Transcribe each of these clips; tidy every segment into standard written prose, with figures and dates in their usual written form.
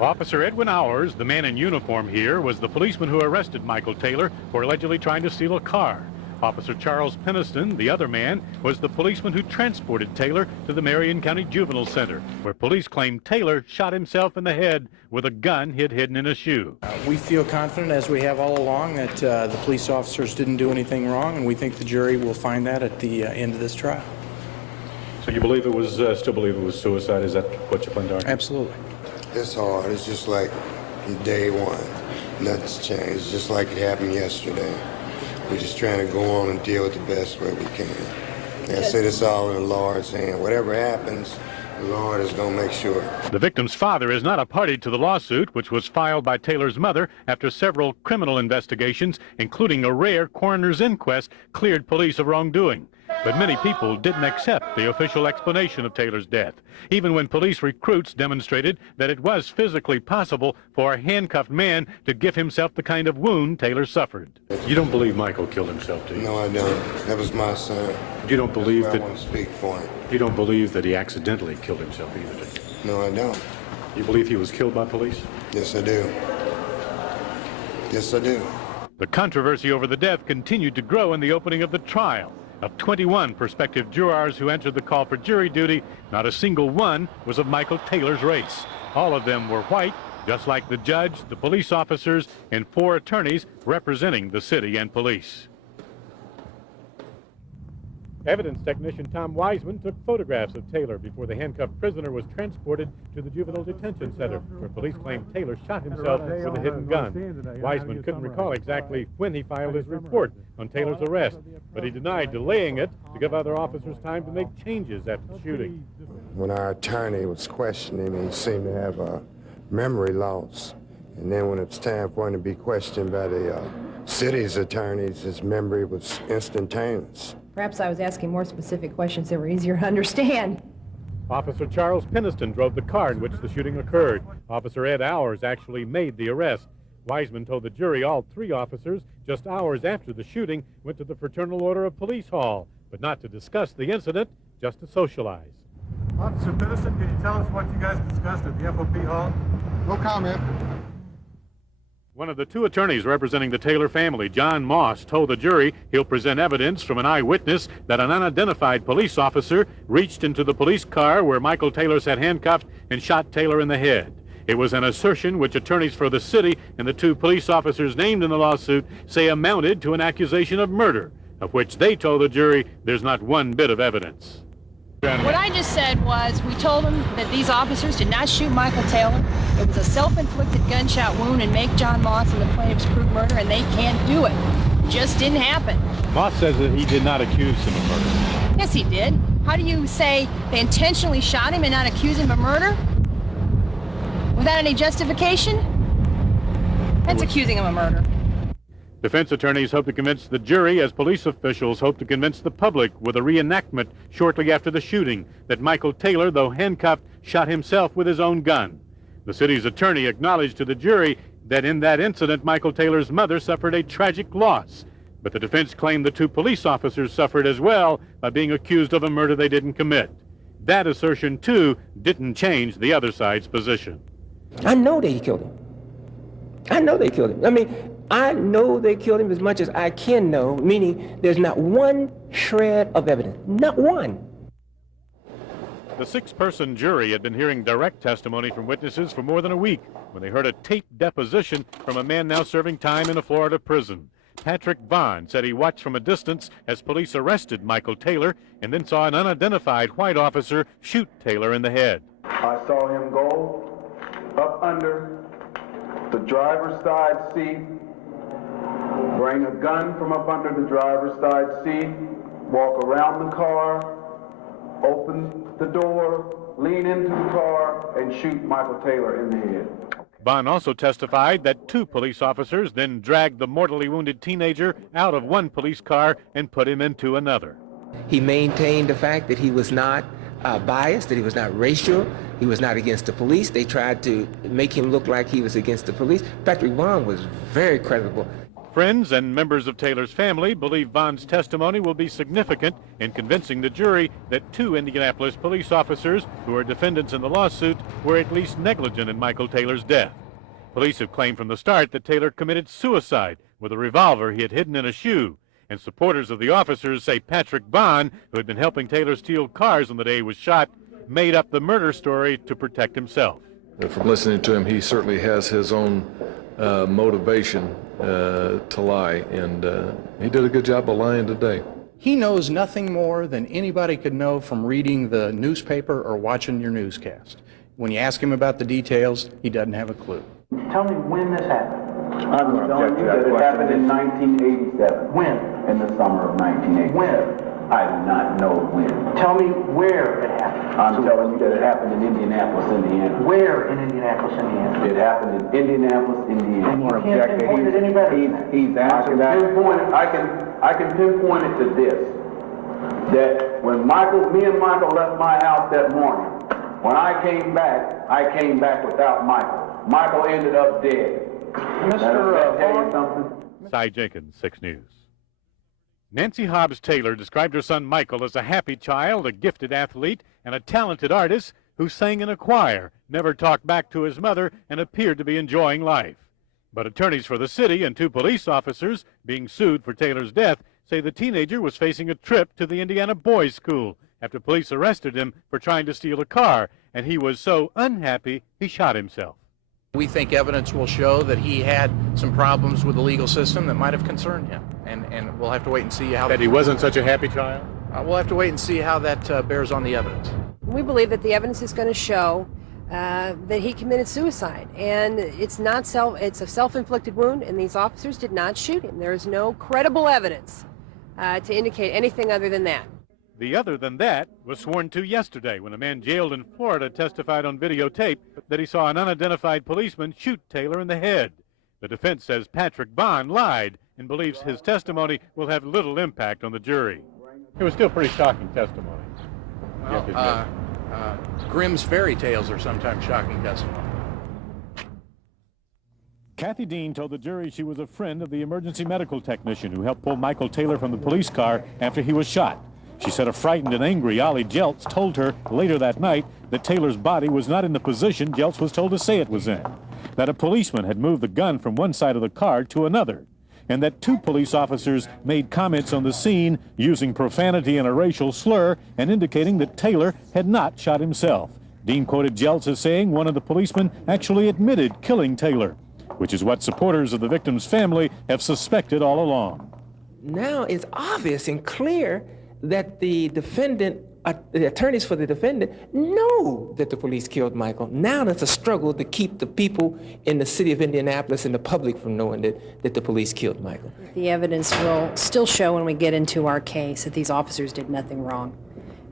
Officer Edwin Hours, the man in uniform here, was the policeman who arrested Michael Taylor for allegedly trying to steal a car. Officer Charles Peniston, the other man, was the policeman who transported Taylor to the Marion County Juvenile Center, where police claim Taylor shot himself in the head with a gun he'd hidden in a shoe. We feel confident, as we have all along, that the police officers didn't do anything wrong, and we think the jury will find that at the end of this trial. So you believe it was, still believe it was suicide? Is that what you plan to argue? Absolutely. It's hard. It's just like day one. Nothing's changed. Just like it happened yesterday. We're just trying to go on and deal with the best way we can. And I said it's all in the Lord's hand. Whatever happens, the Lord is going to make sure. The victim's father is not a party to the lawsuit, which was filed by Taylor's mother after several criminal investigations, including a rare coroner's inquest, cleared police of wrongdoing. But many people didn't accept the official explanation of Taylor's death, even when police recruits demonstrated that it was physically possible for a handcuffed man to give himself the kind of wound Taylor suffered. You don't believe Michael killed himself, do you? No, I don't. That was my son. You don't believe that... I want to speak for him. You don't believe that he accidentally killed himself either, do you? No, I don't. You believe he was killed by police? Yes, I do. Yes, I do. The controversy over the death continued to grow in the opening of the trial. Of 21 prospective jurors who answered the call for jury duty, not a single one was of Michael Taylor's race. All of them were white, just like the judge, the police officers, and 4 attorneys representing the city and police. Evidence technician Tom Wiseman took photographs of Taylor before the handcuffed prisoner was transported to the juvenile detention center, where police claimed Taylor shot himself with a hidden gun. Wiseman couldn't recall exactly when he filed his report on Taylor's arrest, but he denied delaying it to give other officers time to make changes after the shooting. When our attorney was questioning him, he seemed to have a memory loss. And then when it's time for him to be questioned by the city's attorneys, his memory was instantaneous. Perhaps I was asking more specific questions that were easier to understand. Officer Charles Peniston drove the car in which the shooting occurred. Officer Ed Hours actually made the arrest. Wiseman told the jury all 3 officers, just hours after the shooting, went to the Fraternal Order of Police Hall, but not to discuss the incident, just to socialize. Officer Peniston, can you tell us what you guys discussed at the FOP Hall? No comment. One of the 2 attorneys representing the Taylor family, John Moss, told the jury he'll present evidence from an eyewitness that an unidentified police officer reached into the police car where Michael Taylor sat handcuffed and shot Taylor in the head. It was an assertion which attorneys for the city and the 2 police officers named in the lawsuit say amounted to an accusation of murder, of which they told the jury there's not one bit of evidence. What I just said was we told them that these officers did not shoot Michael Taylor. It was a self-inflicted gunshot wound and make John Moss and the plaintiffs prove murder, and they can't do it. It just didn't happen. Moss says that he did not accuse him of murder. Yes, he did. How do you say they intentionally shot him and not accuse him of murder? Without any justification? That's accusing him of murder. Defense attorneys hope to convince the jury, as police officials hope to convince the public with a reenactment shortly after the shooting, that Michael Taylor, though handcuffed, shot himself with his own gun. The city's attorney acknowledged to the jury that in that incident, Michael Taylor's mother suffered a tragic loss. But the defense claimed the 2 police officers suffered as well by being accused of a murder they didn't commit. That assertion, too, didn't change the other side's position. I know they killed him. I know they killed him. I mean, I know they killed him as much as I can know, meaning there's not one shred of evidence, not one. The 6-person jury had been hearing direct testimony from witnesses for more than a week when they heard a taped deposition from a man now serving time in a Florida prison. Patrick Vaughn said he watched from a distance as police arrested Michael Taylor and then saw an unidentified white officer shoot Taylor in the head. I saw him go up under the driver's side seat, bring a gun from up under the driver's side seat, walk around the car, open the door, lean into the car, and shoot Michael Taylor in the head. Vaughn also testified that 2 police officers then dragged the mortally wounded teenager out of one police car and put him into another. He maintained the fact that he was not biased, that he was not racial, he was not against the police. They tried to make him look like he was against the police. Patrick Vaughn was very credible. Friends and members of Taylor's family believe Vaughn's testimony will be significant in convincing the jury that 2 Indianapolis police officers who are defendants in the lawsuit were at least negligent in Michael Taylor's death. Police have claimed from the start that Taylor committed suicide with a revolver he had hidden in a shoe, and supporters of the officers say Patrick Vaughn, who had been helping Taylor steal cars on the day he was shot, made up the murder story to protect himself. From listening to him, he certainly has his own motivation to lie, and he did a good job of lying today. He knows nothing more than anybody could know from reading the newspaper or watching your newscast. When you ask him about the details, he doesn't have a clue. Tell me when this happened. I'm telling you that it happened in 1987. When? In the summer of 1987. When? I do not know when. Tell me where it happened. I'm telling you that it happened in Indianapolis, Indiana. Where in Indianapolis, Indiana? It happened in Indianapolis, Indiana. And you can't pinpoint it any better than that. He's answered that. I can pinpoint it to this, that when me and Michael left my house that morning, when I came back without Michael. Michael ended up dead. Mr. Tell you something? Cy Jenkins, 6 News. Nancy Hobbs Taylor described her son Michael as a happy child, a gifted athlete, and a talented artist who sang in a choir, never talked back to his mother, and appeared to be enjoying life. But attorneys for the city and 2 police officers being sued for Taylor's death say the teenager was facing a trip to the Indiana Boys School after police arrested him for trying to steal a car, and he was so unhappy he shot himself. We think evidence will show that he had some problems with the legal system that might have concerned him, and we'll have to wait and see how... That he wasn't such a happy child? We'll have to wait and see how that bears on the evidence. We believe that the evidence is going to show that he committed suicide, and it's a self-inflicted wound, and these officers did not shoot him. There is no credible evidence to indicate anything other than that. The other than that was sworn to yesterday when a man jailed in Florida testified on videotape that he saw an unidentified policeman shoot Taylor in the head. The defense says Patrick Vaughn lied and believes his testimony will have little impact on the jury. It was still pretty shocking testimony. Grimm's fairy tales are sometimes shocking testimony. Kathy Dean told the jury she was a friend of the emergency medical technician who helped pull Michael Taylor from the police car after he was shot. She said a frightened and angry Ollie Jeltz told her later that night that Taylor's body was not in the position Jeltz was told to say it was in, that a policeman had moved the gun from one side of the car to another, and that 2 police officers made comments on the scene using profanity and a racial slur and indicating that Taylor had not shot himself. Dean quoted Jeltz as saying one of the policemen actually admitted killing Taylor, which is what supporters of the victim's family have suspected all along. Now it's obvious and clear that the defendant, the attorneys for the defendant, know that the police killed Michael. Now there's a struggle to keep the people in the city of Indianapolis and the public from knowing that the police killed Michael. The evidence will still show when we get into our case that these officers did nothing wrong.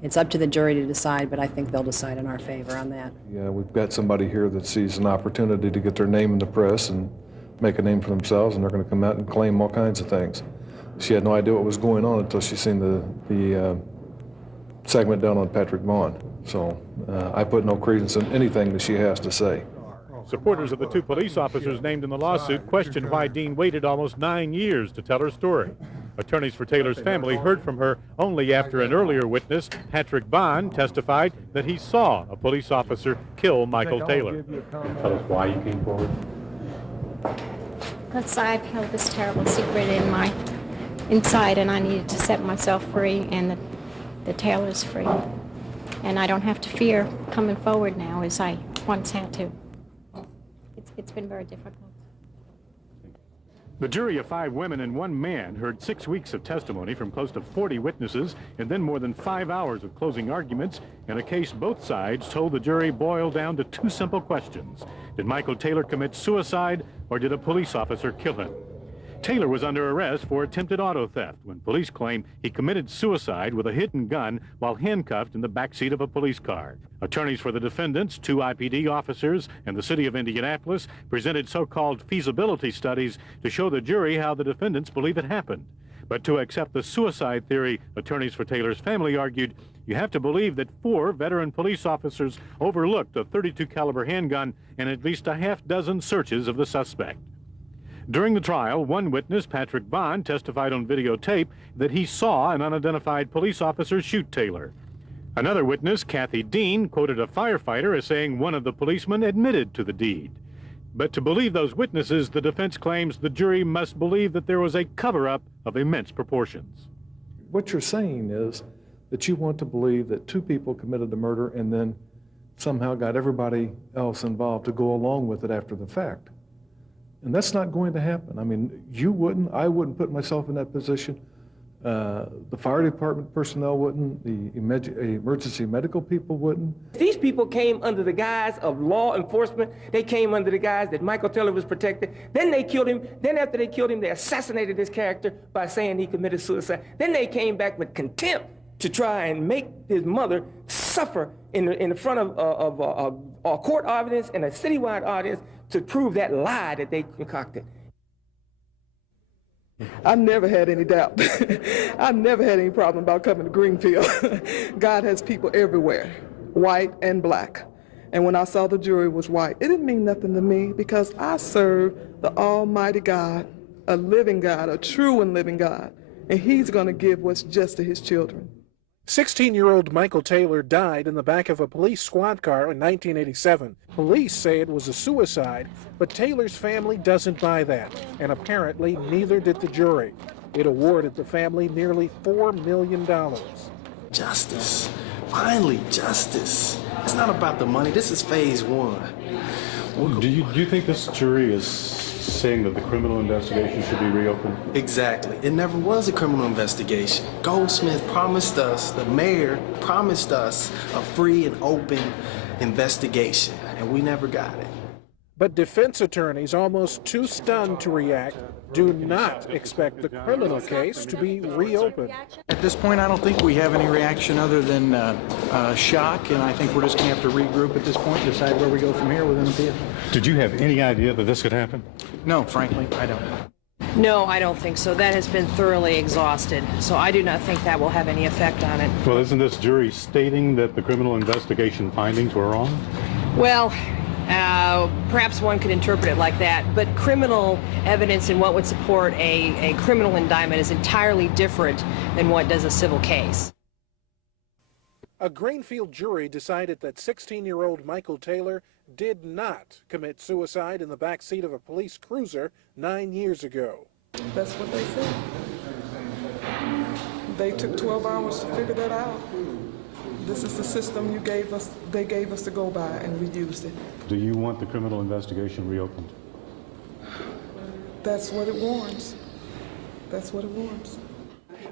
It's up to the jury to decide, but I think they'll decide in our favor on that. Yeah, we've got somebody here that sees an opportunity to get their name in the press and make a name for themselves, and they're going to come out and claim all kinds of things. She had no idea what was going on until she seen the segment done on Patrick Vaughn. So I put no credence in anything that she has to say. Supporters of the 2 police officers named in the lawsuit questioned why Dean waited almost 9 years to tell her story. Attorneys for Taylor's family heard from her only after an earlier witness, Patrick Vaughn, testified that he saw a police officer kill Michael Taylor. Tell us why you came forward. Because I've held this terrible secret in my inside, and I needed to set myself free, and the Taylor's free. And I don't have to fear coming forward now as I once had to. It's been very difficult. The jury of 5 women and 1 man heard 6 weeks of testimony from close to 40 witnesses and then more than 5 hours of closing arguments in a case both sides told the jury boiled down to 2 simple questions. Did Michael Taylor commit suicide, or did a police officer kill him? Taylor was under arrest for attempted auto theft when police claim he committed suicide with a hidden gun while handcuffed in the backseat of a police car. Attorneys for the defendants, 2 IPD officers, and the city of Indianapolis presented so-called feasibility studies to show the jury how the defendants believe it happened. But to accept the suicide theory, attorneys for Taylor's family argued, you have to believe that 4 veteran police officers overlooked a .32 caliber handgun and at least a half dozen searches of the suspect. During the trial, one witness, Patrick Vaughn, testified on videotape that he saw an unidentified police officer shoot Taylor. Another witness, Kathy Dean, quoted a firefighter as saying one of the policemen admitted to the deed. But to believe those witnesses, the defense claims the jury must believe that there was a cover-up of immense proportions. What you're saying is that you want to believe that two people committed the murder and then somehow got everybody else involved to go along with it after the fact. And that's not going to happen. I mean, you wouldn't, I wouldn't put myself in that position. The fire department personnel wouldn't, the emergency medical people wouldn't. These people came under the guise of law enforcement. They came under the guise that Michael Taylor was protected. Then they killed him. Then after they killed him, they assassinated his character by saying he committed suicide. Then they came back with contempt to try and make his mother suffer in front of a court audience and a citywide audience to prove that lie that they concocted. I've never had any doubt. I've never had any problem about coming to Greenfield. God has people everywhere, white and black. And when I saw the jury was white, it didn't mean nothing to me because I serve the Almighty God, a living God, a true and living God. And He's going to give what's just to His children. 16-year-old Michael Taylor died in the back of a police squad car in 1987. Police say it was a suicide, but Taylor's family doesn't buy that, and apparently neither did the jury. It awarded the family nearly $4 million. Justice. Finally, justice. It's not about the money. This is phase one. Do you think this jury is saying that the criminal investigation should be reopened? Exactly. It never was a criminal investigation. Goldsmith promised us, the mayor promised us a free and open investigation, and we never got it. But defense attorneys, almost too stunned to react, do not expect the criminal case to be reopened. At this point, I don't think we have any reaction other than shock, and I think we're just going to have to regroup at this point, decide where we go from here with an appeal. Did you have any idea that this could happen? No, frankly, I don't. No, I don't think so. That has been thoroughly exhausted, so I do not think that will have any effect on it. Well, isn't this jury stating that the criminal investigation findings were wrong? Well, perhaps one could interpret it like that, but criminal evidence and what would support a criminal indictment is entirely different than what does a civil case. A Greenfield jury decided that 16-year-old Michael Taylor did not commit suicide in the back seat of a police cruiser 9 years ago. That's what they said. They took 12 hours to figure that out. This is the system they gave us to go by, and we used it. Do you want the criminal investigation reopened? That's what it warrants. That's what it warrants.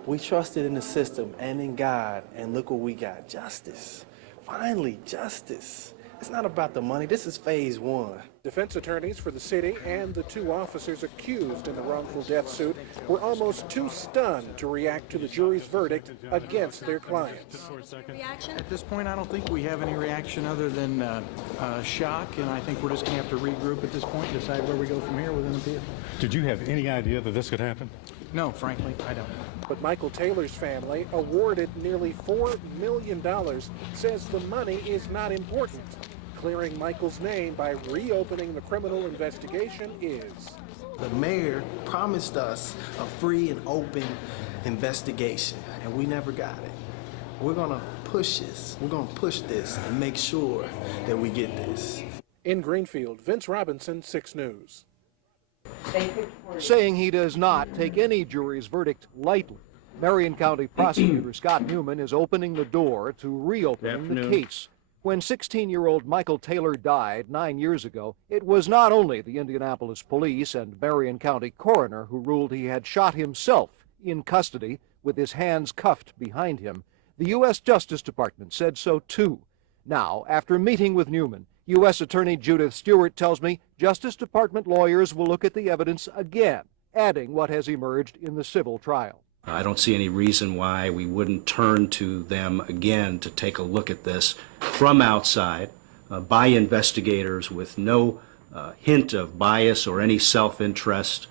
We trusted in the system and in God, and look what we got. Justice. Finally, justice. It's not about the money. This is phase one. Defense attorneys for the city and the two officers accused in the wrongful death suit were almost too stunned to react to the jury's verdict against their clients. At this point, I don't think we have any reaction other than shock, and I think we're just going to have to regroup at this point, decide where we go from here with an appeal. Did you have any idea that this could happen? No, frankly, I don't. But Michael Taylor's family, awarded nearly $4 million, says the money is not important. Clearing Michael's name by reopening the criminal investigation is. The mayor promised us a free and open investigation, and we never got it. We're going to push this. We're going to push this and make sure that we get this. In Greenfield, Vince Robinson, 6 News. Saying he does not take any jury's verdict lightly, Marion County Prosecutor Scott Newman is opening the door to reopening the case. When 16-year-old Michael Taylor died 9 years ago, it was not only the Indianapolis police and Marion County coroner who ruled he had shot himself in custody with his hands cuffed behind him. The U.S. Justice Department said so too. Now, after meeting with Newman, U.S. Attorney Judith Stewart tells me Justice Department lawyers will look at the evidence again, adding what has emerged in the civil trial. I don't see any reason why we wouldn't turn to them again to take a look at this from outside by investigators with no hint of bias or any self-interest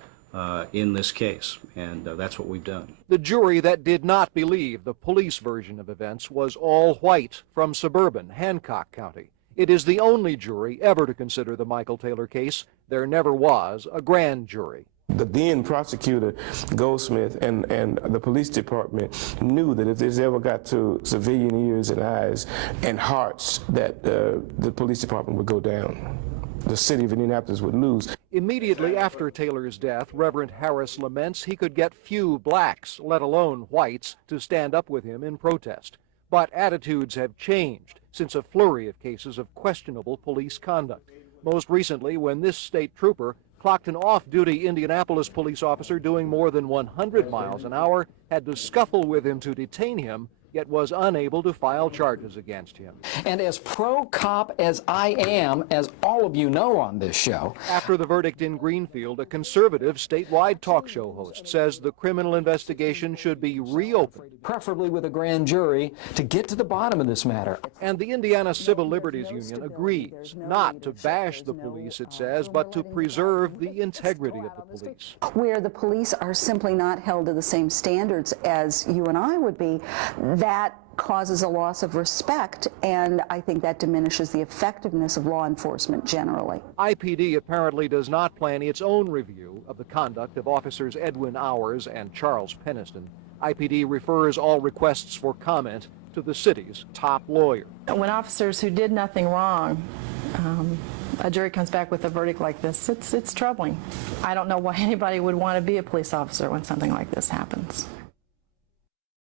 in this case, and that's what we've done. The jury that did not believe the police version of events was all white from suburban Hancock County. It is the only jury ever to consider the Michael Taylor case. There never was a grand jury. The then prosecutor, Goldsmith, and the police department knew that if this ever got to civilian ears and eyes and hearts, that the police department would go down. The city of Indianapolis would lose. Immediately after Taylor's death, Reverend Harris laments he could get few blacks, let alone whites, to stand up with him in protest. But attitudes have changed since a flurry of cases of questionable police conduct. Most recently, when this state trooper clocked an off-duty Indianapolis police officer doing more than 100 miles an hour, had to scuffle with him to detain him, yet was unable to file charges against him. And as pro-cop as I am, as all of you know on this show. After the verdict in Greenfield, a conservative statewide talk show host says the criminal investigation should be reopened. Preferably with a grand jury to get to the bottom of this matter. And the Indiana Civil Liberties Union agrees, not to bash the police, it says, but to preserve the integrity of the police. Where the police are simply not held to the same standards as you and I would be, that causes a loss of respect, and I think that diminishes the effectiveness of law enforcement generally. IPD apparently does not plan its own review of the conduct of officers EdwinOwers and Charles Peniston. IPD refers all requests for comment to the city's top lawyer. When officers who did nothing wrong, a jury comes back with a verdict like this, it's troubling. I don't know why anybody would want to be a police officer when something like this happens.